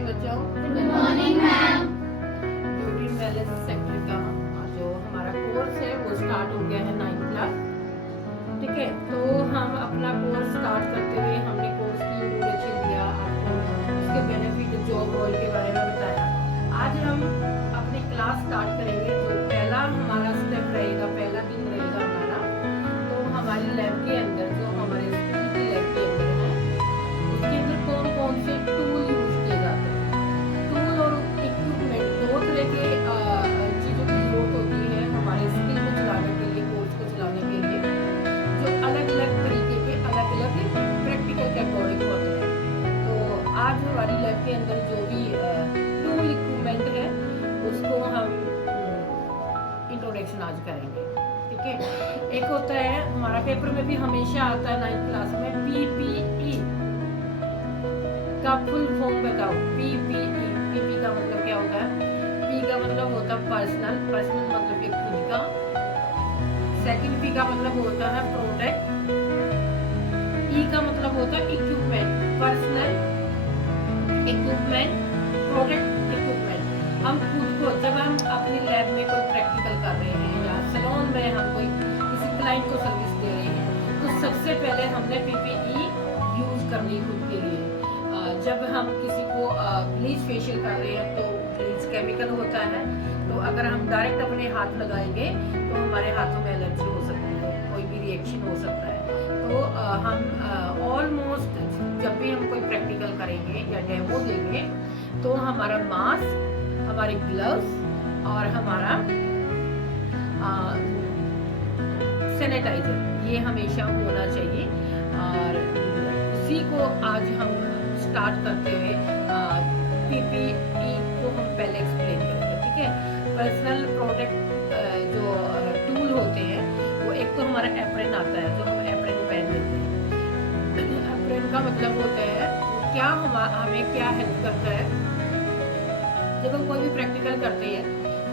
Morning बच्चों। Good morning ma'am. Beauty wellness sector का जो हमारा कोर्स है वो स्टार्ट हो गया है 9th क्लास। ठीक है, तो हम अपना कोर्स स्टार्ट करते हुए हमने कोर्स की इंट्रोडक्शन दिया आपको, उसके बेनिफिट, जॉब रोल के बारे में बताया। आज हम अपनी क्लास स्टार्ट करेंगे। जो पहला हमारा स्टेप रहेगा, पहला दिन रहेगा हमारा, तो हमारी लैब के अंदर जो हमारे स्कूल की लैब के अंदर है उसके अंदर कौन कौन से टूल यूज किए जाते हैं। टूल और इक्विपमेंट दो तरह के चीज़ों की जरूरत होती है हमारे स्किल को चलाने के लिए, कोर्स को चलाने के लिए, जो अलग अलग तरीके के अलग अलग प्रैक्टिकल के अकॉर्डिंग होते हैं। तो आज हमारी लैब के अंदर जो भी टूल इक्विपमेंट है उसको हम इंट्रोडक्शन आज करेंगे। ठीक है, एक होता है हमारा पेपर में भी हमेशा आता है 9th क्लास में PPE का फुल फॉर्म बताओ। PPE, PP का मतलब क्या होता है? P का मतलब होता है पर्सनल, पर्सनल मतलब एक खुद का। सेकंड P का मतलब होता है प्रोडक्ट। E का मतलब होता है equipment, personal equipment, product equipment. हम खुद को, जब हम अपनी लैब में कोई प्रैक्टिकल कर रहे हैं या सैलून में हम कोई किसी क्लाइंट को सर्विस दे रहे हैं, तो सबसे पहले हमने PPE यूज करनी खुद के लिए। जब हम किसी को ब्लीच फेशियल कर रहे हैं तो ब्लीच केमिकल होता है, तो अगर हम डायरेक्ट अपने हाथ लगाएंगे तो हमारे हाथों में एलर्जी हो सकती है, कोई भी रिएक्शन हो सकता है। तो हम ऑलमोस्ट जब भी हम कोई प्रैक्टिकल करेंगे या डेमो देंगे तो हमारा मास्क, हमारे ग्लव्स और हमारा सैनिटाइजर ये हमेशा होना चाहिए। और उसी को आज हम स्टार्ट करते हुए PPE को हम पहले एक्सप्लेन करेंगे। ठीक है, पर्सनल प्रोडक्ट जो टूल होते हैं वो एक तो हमारा एप्रन आता है, जो हम एप्रन पहन लेते हैं। एप्रन का मतलब होता है क्या हमें क्या हेल्प करता है जब हम कोई भी प्रैक्टिकल करते हैं।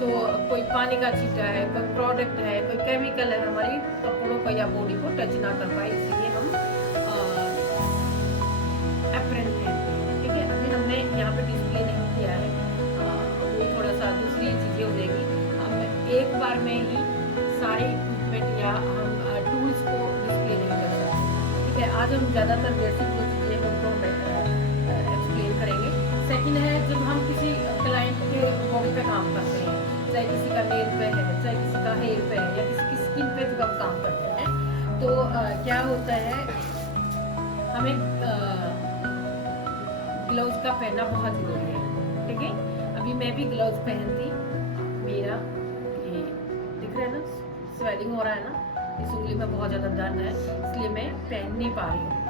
तो कोई पानी का छींटा है, कोई प्रोडक्ट है, कोई केमिकल है, हमारी कपड़ों को या बॉडी को टच ना कर पाए, इसलिए हम एप्रन पहनते हैं। ठीक है, अभी हमने यहाँ पे डिस्प्ले नहीं किया है, वो थोड़ा सा दूसरी चीज़ें हो जाएगी। हम एक बार में ही सारे इक्विपमेंट या हम टूल्स को डिस्प्ले नहीं कर सकते। ठीक है, आज हम ज़्यादातर बेसिक जो चीज़ें हैं उनको हम एक्सप्लेन करेंगे। सेकंड है, जब हम किसी क्लाइंट के बॉडी पे काम करते हैं, चाहे किसी का नेल पे है, चाहे किसी का हेयर पे है या किसी की स्किन पे जब हम काम करते हैं, तो क्या होता है, हमें ग्लव्स का पहनना बहुत जरूरी है। ठीक है, अभी मैं भी ग्लव्स पहनती, मेरा ये दिख रहा है ना, स्वेलिंग हो रहा है ना, इस उंगली में बहुत ज़्यादा दर्द है, इसलिए मैं पहन नहीं पा रही हूँ।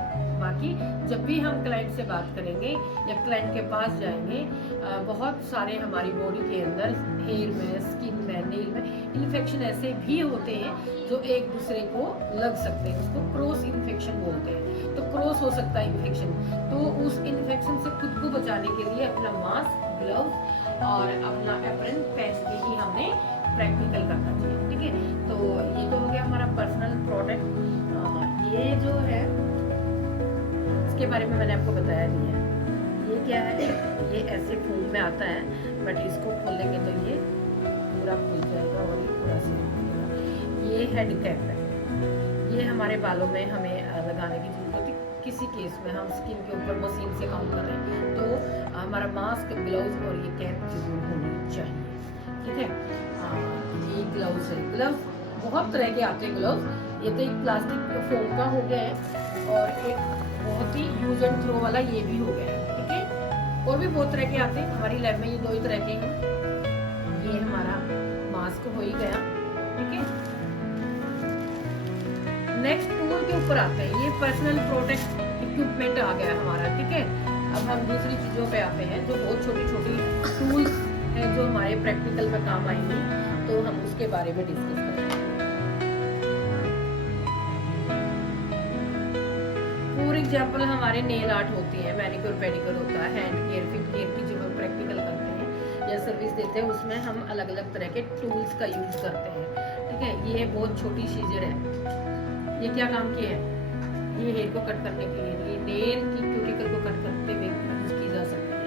बाकी जब भी हम क्लाइंट से बात करेंगे या क्लाइंट के पास जाएंगे, बहुत सारे हमारी बॉडी के अंदर हेयर में, स्किन में, नेल में इन्फेक्शन ऐसे भी होते हैं जो एक दूसरे को लग सकते हैं, उसको क्रॉस इन्फेक्शन बोलते हैं। तो क्रॉस हो सकता है इन्फेक्शन, तो उस इन्फेक्शन से खुद को बचाने के लिए अपना मास्क, ग्लव और अपना एप्रन पहन के ही हमने प्रैक्टिकल करना चाहिए। ठीक है, तो ये तो हो गया हमारा पर्सनल प्रोडक्ट। ये जो है इसके बारे में मैंने आपको बताया नहीं है। ये क्या है, ये ऐसे फूल में आता है, बट इसको खोलेंगे तो ये पूरा खुल जाएगा और ये पूरा से ये हेड कैप है। ये हमारे बालों में हमें लगाने की जरूरत है। किसी केस में हम स्किन के ऊपर मशीन से काम कर रहे हैं तो हमारा मास्क, ग्लव्स और ये कैप जरूर होनी चाहिए। ठीक है, ये ग्लव्स है। ग्लव्स बहुत तरह के आते हैं ग्लव्स। ये तो एक प्लास्टिक फोम का हो गया है और एक बहुत ही यूज एंड थ्रो वाला ये भी हो गया है। ठीक है, और भी बहुत तरह के आते हैं। हमारी लैब में ये दो ही तरह के हैं। ये हमारा मास्क हो ही गया। ठीक है, नेक्स्ट टूल के ऊपर आते हैं। ये पर्सनल प्रोडक्ट इक्विपमेंट आ गया हमारा। ठीक है, अब हम दूसरी चीज़ों पे आते हैं जो बहुत छोटी छोटी टूल्स हैं जो हमारे प्रैक्टिकल में काम आएंगी, तो हम उसके बारे में डिस्कस करेंगे। फॉर एग्जाम्पल हमारे नेल आर्ट होती है, मैनिक्योर पेडिक्योर होता है, हैंड केयर, फिट केयर की जब हम प्रैक्टिकल करते हैं या सर्विस देते हैं, उसमें हम अलग अलग तरह के टूल्स का यूज करते हैं। ठीक है, ये बहुत छोटी सीजर है। ये क्या काम की है, ये हेयर को कट करने के लिए, ये नेल की क्यूटिकल को कट करते हुए यूज की जा सकती है।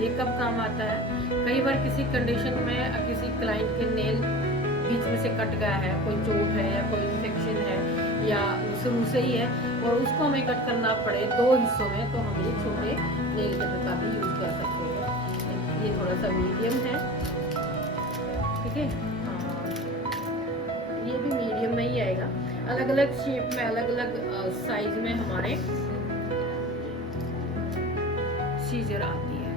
ये कब काम आता है? कई बार किसी कंडीशन में किसी क्लाइंट के नेल बीच में से कट गया है, कोई चोट है या कोई इन्फेक्शन है या शुरू से ही है और उसको हमें कट करना पड़े 2 हिस्सों में, तो हम ये छोटे नेल कटर का भी यूज़ कर सकते हैं। ये थोड़ा सा मीडियम है, ठीक है, ये भी मीडियम में ही आएगा। अलग अलग शेप में, अलग अलग साइज में हमारे सीजर आती है,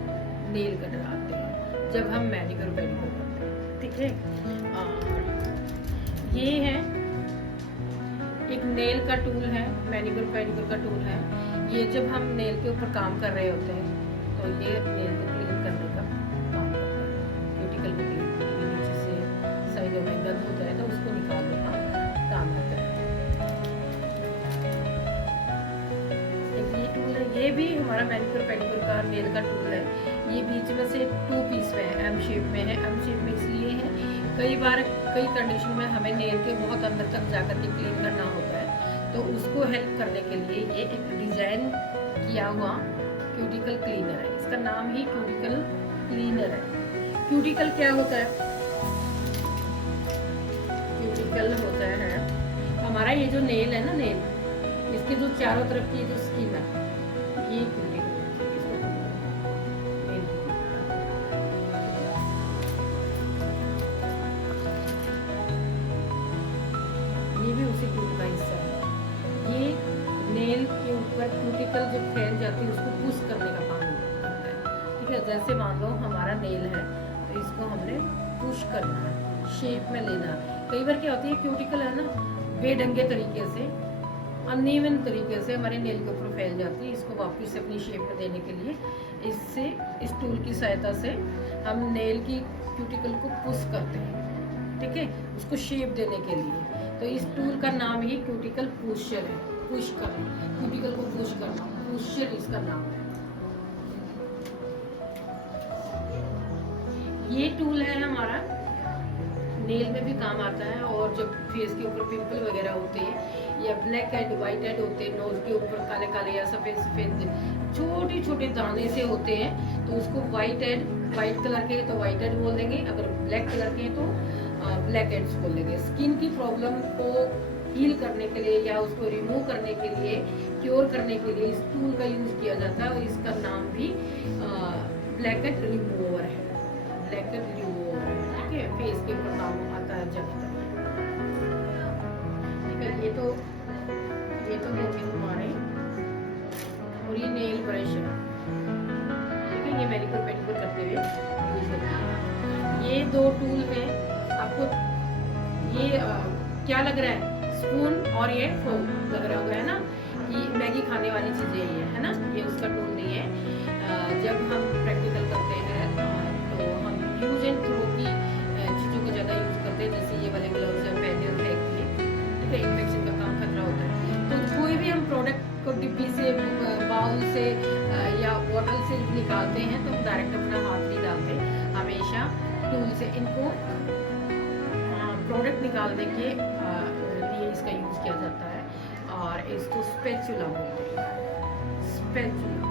नेल कटर आते हैं जब हम मैनिक्योर पेडिक्योर करते हैं, ठीक है। और ये है एक नेल का टूल है, मैनिक्योर पेडिक्योर का टूल है। ये जब हम नेल के ऊपर काम कर रहे होते हैं तो ये नेल को क्लीन करने का काम करता है, क्यूटिकल को क्लीन करने, नीचे से साइडों में दर्द हो जाए तो उसको निकालने का काम करता है। एक ये टूल है, ये भी हमारा मैनिक्योर पेडिक्योर का नेल का टूल है। ये बीच में से 2 पीस में है, एम शेप में है। एम शेप में इसलिए है, कई बार कई कंडीशन में हमें नेल के बहुत अंदर तक जाकर के क्लीन करना होता है, तो उसको हेल्प करने के लिए ये एक डिजाइन किया हुआ क्यूटिकल क्लीनर है। इसका नाम ही क्यूटिकल क्लीनर है। क्यूटिकल क्या होता है? क्यूटिकल होता है हमारा ये जो नेल है ना, नेल, इसके जो चारों तरफ की जो स्किन है, ये क्यूटिकल भी उसी टूल का हिस्सा है। ये नेल के ऊपर क्यूटिकल जब फैल जाती है उसको पुश करने का काम करता है, ठीक है। जैसे मान लो हमारा नेल है तो इसको हमने पुश करना है, शेप में लेना है। कई बार क्या होती है, क्यूटिकल है ना, बेढंगे तरीके से, अनइवन तरीके से हमारे नेल के ऊपर फैल जाती है। इसको वापस से अपनी शेप में देने के लिए इससे, इस टूल की सहायता से हम नेल की क्यूटिकल को पुश करते हैं, ठीक है, उसको शेप देने के लिए। तो इस टूल का नाम ही क्यूटिकल पुशर है, पुश करना, क्यूटिकल को पुश करना, पुशर इसका नाम है। ये टूल है हमारा, नेल में भी काम आता है, और जब फेस के ऊपर पिंपल वगैरह होते हैं या ब्लैक हेड व्हाइट हेड होते हैं, नोज के ऊपर काले काले या सफेद सफेद छोटे छोटे दाने से होते हैं, तो उसको व्हाइट हेड, व्हाइट कलर के तो व्हाइट हेड बोल देंगे, अगर ब्लैक कलर के तो ब्लैक हेड्स बोल देंगे। स्किन की प्रॉब्लम को हील करने के लिए या उसको रिमूव करने के लिए, क्योर करने के लिए इस टूल का यूज किया जाता है, और इसका नाम भी ब्लैक हेड रिमूवर है, ब्लैक हेड रिमूवर है, ठीक है। फेस के ऊपर काम आता है ज्यादातर, ठीक है। ये तो हो गए हमारे, और ये नेल ब्रश है, ठीक है, ये मैनिक्योर पेडिक्योर करते हुए यूज होती है। ये 2 टूल हैं। आपको ये क्या लग रहा है? स्पून और ये फोर्क लग रहा होगा, है ना, कि मैगी खाने वाली चीजें ये है ना, ये उसका टूल नहीं है। जब हम प्रैक्टिकल करते हैं तो हम यूज एंड थ्रो की चीज़ों को ज़्यादा यूज करते हैं, जैसे ये वाले ग्लव्स हैं, पहने और फेंक दिए, ठीक है, इन्फेक्शन का काम खतरा होता है। तो कोई भी हम प्रोडक्ट को डिब्बी से, बाउल से या बॉटल से निकालते हैं तो हम डायरेक्ट अपना हाथ नहीं डालते, हमेशा टूल से इनको प्रोडक्ट निकालने के लिए इसका यूज किया जाता है, और इसको स्पैचुला बोलते हैं, स्पैचुला,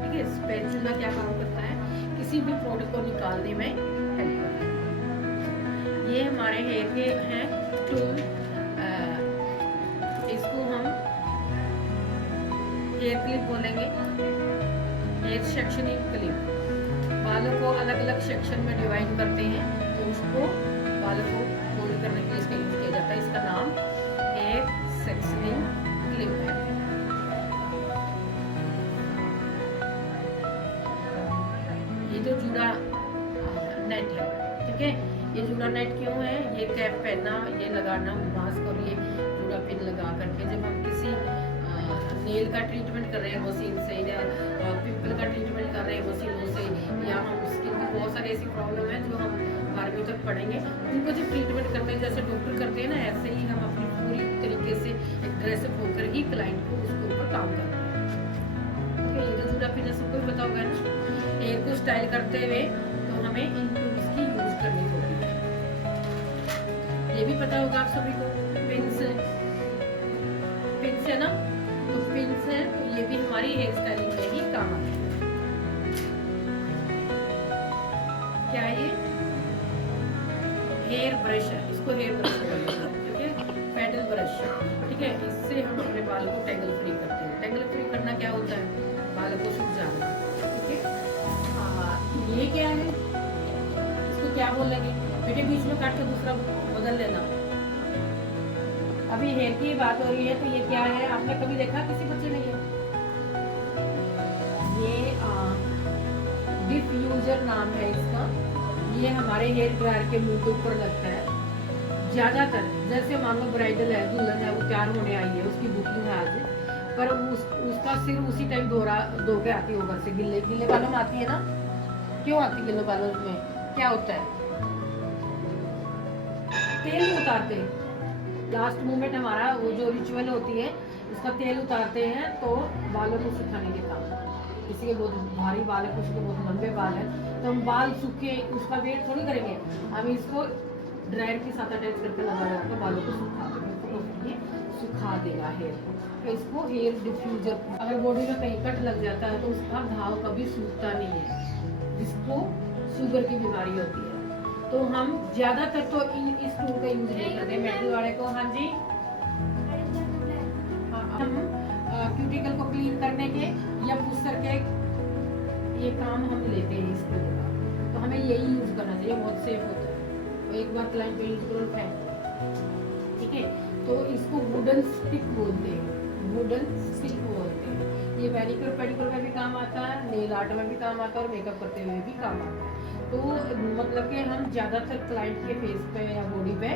ठीक है। स्पैचुला क्या काम करता है? किसी भी प्रोडक्ट को निकालने में हेल्प करता है। ये हमारे हेयर के हैं टूल, इसको हम हेयर क्लिप बोलेंगे, हेयर सेक्शनिंग क्लिप। बालों को अलग अलग सेक्शन में डिवाइड करते हैं, तो उसको बालों को फोल्ड करने के लिए इसका यूज किया जाता है। इसका नाम हेयर सेक्शनिंग क्लिप है। ये जो जूड़ा नेट है, ठीक है, ये जूड़ा नेट क्यों है? ये कैप पहनना, ये लगाना मास्क, और ये जूड़ा पिन लगा करके जब हम किसी नेल का ट्रीटमेंट कर रहे हैं मशीन से, या पिंपल का ट्रीटमेंट कर रहे हैं मशीनों से, या हम स्किन की बहुत सारी ऐसी प्रॉब्लम है जो हम 12वीं तक पढ़ेंगे, उनको जब ट्रीटमेंट करते हैं जैसे डॉक्टर करते हैं ना, ऐसे ही हम अपनी पूरी तरीके से एक ड्रेसअप होकर ही क्लाइंट को उसके ऊपर काम करते हैं, ठीक है। ये तो जूड़ा पिन सबको पता होगा ना। हेयर को स्टाइल करते हुए तो हमें इन टूल्स की यूज करनी होगी, ये भी पता होगा आप सभी को। पिंस है ना, तो पिंस है, तो ये भी हमारी हेयर स्टाइलिंग में ही काम आती है। क्या है ये? हेयर ब्रश है, इसको हेयर ब्रश बोलते हैं, ठीक है, पेडल ब्रश, ठीक है। इससे हम अपने बालों को टेंगल फ्री करते हैं। टेंगल फ्री करना क्या होता है? बालों को सूख जाना, ठीक है। ये क्या है, इसको क्या बोलेंगे बेटे? बीच में काट के दूसरा बदल लेना। अभी हेयर की बात हो रही है, तो ये क्या है, आपने कभी देखा किसी बच्चे ने? ये डिफ्यूजर नाम है इसका। ये हमारे हेयर ड्रायर के मुंह के ऊपर लगता है ज्यादातर। जैसे मान लो ब्राइडल है, दुल्हन है, वो तैयार होने आई है, उसकी बुकिंग है आज, पर उसका सिर उसी टाइम धो के आती है ऊपर से। गिल्ले गिल्ले बालों में आती है ना? क्यों आती है गिल्ले बालों में? क्या होता है? तेल उतारते हैं। लास्ट मोमेंट हमारा वो जो रिचुअल होती है, उसका तेल उतारते हैं तो बालों को सुखाने के काम। किसी के बहुत भारी बाल है, कुछ के बहुत लंबे बाल है, तो हम बाल सूखे उसका वेट थोड़ी करेंगे, हम इसको ड्रायर के साथ अटैच करके लगा कर बालों को सुखा देंगे, तो ये सुखा देगा हेयर को। तो इसको हेयर डिफ्यूजर। अगर बॉडी में कहीं कट लग जाता है तो उसका घाव कभी सूखता नहीं है, जिसको शुगर की बीमारी होती है। तो हम ज्यादातर तो इस टूल का यूज नहीं करते मेटल वाले को। हाँ जी, हम क्यूटिकल को क्लीन करने के या पुश करके ये काम हम लेते हैं इस टूल का, तो हमें यही यूज करना चाहिए, बहुत सेफ होता है। तो एक बार क्लाइंट पे यूज करो फेंक, ठीक है। तो इसको वुडन स्टिक बोलते हैं, वुडन स्टिक बोलते हैं। ये मैनिक्योर पेडिक्योर में भी काम आता है, नेल आर्ट में भी काम आता है, और मेकअप करते हुए भी काम आता है। तो मतलब कि हम ज़्यादातर क्लाइंट के फेस पे या बॉडी पे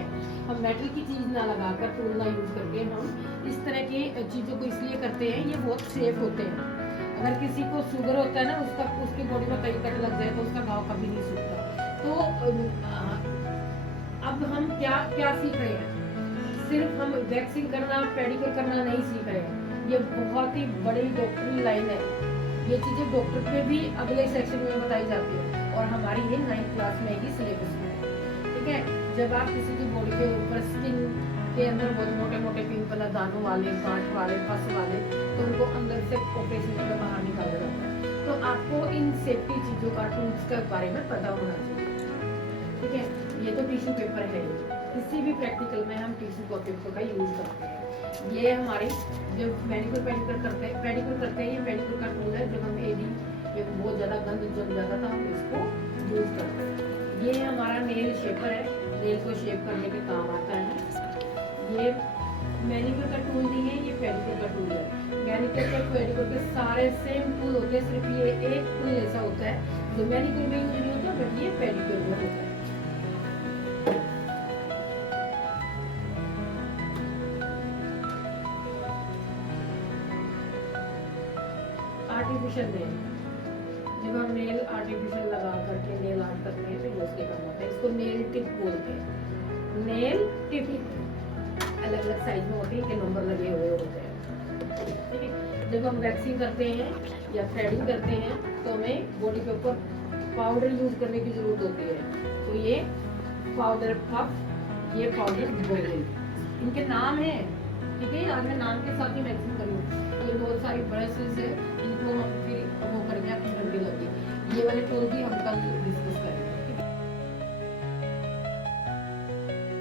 हम मेटल की चीज़ ना लगाकर, टूल ना यूज़ करके हम इस तरह की चीज़ों को इसलिए करते हैं, ये बहुत सेफ होते हैं। अगर किसी को शुगर होता है ना, उसकी बॉडी में कहीं कट लग जाए तो उसका घाव कभी नहीं सूखता। तो अब हम क्या क्या सीख रहे हैं? सिर्फ हम वैक्सिंग करना, पेडिक्योर करना नहीं सीख रहे हैं। ये बहुत ही बड़ी डॉक्टरी लाइन है। ये चीज़ें डॉक्टर के भी अगले सेक्शन में बताई जाती है, और हमारी ये 9th क्लास में ही सिलेबस में है, ठीक है। जब आप किसी की बॉडी के ऊपर स्किन के अंदर बहुत मोटे मोटे पिंपल, दानों वाले, गांठ वाले, पस वाले, तो उनको अंदर से ऑपरेशन करके बाहर निकाला जाता है। तो आपको इन सेफ्टी चीज़ों का, टूल्स के बारे में पता होना चाहिए, ठीक है। ये तो टिश्यू पेपर है, किसी भी प्रैक्टिकल में हम टिश्यू पेपर का यूज करते हैं। ये हमारी जो पेडिक्योर करते हैं, ये पेडिक्योर का टूल है। जब हम एडी ये बहुत ज़्यादा गंद जम जाता था, हम इसको यूज करते हैं। ये हमारा नेल शेपर है, नेल को शेप करने के काम आता है। ये मैनिक्योर का टूल नहीं है, ये पेडिक्योर का टूल है। मैनिक्योर के पेडिक्योर के सारे सेम टूल होते हैं, सिर्फ ये एक टूल ऐसा होता है जो मैनिक्योर में यूज नहीं होता, बट ये पेडिक्योर में होता है। आर्टिफिशियल नेल, जब हम नेल आर्टिफिशियल लगा करके नेल आर्ट करते हैं तो ये उसके काम होता है। इसको नेल टिप बोलते हैं। नेल टिप अलग अलग साइज में होती है, इनके नंबर लगे हुए होते हैं, ठीक है। जब हम वैक्सिंग करते हैं या थ्रेडिंग करते हैं तो हमें बॉडी के ऊपर पाउडर यूज करने की जरूरत होती है। तो ये पाउडर पफ, ये पाउडर बोल, इनके नाम है, ठीक है। आज मैं नाम के साथ ही मैक्सिंग करूँगी। ये बहुत सारी ब्रशेस है, इनको हम फिर वो करके अपनी डंडी लगी। ये वाले टूल भी हम कल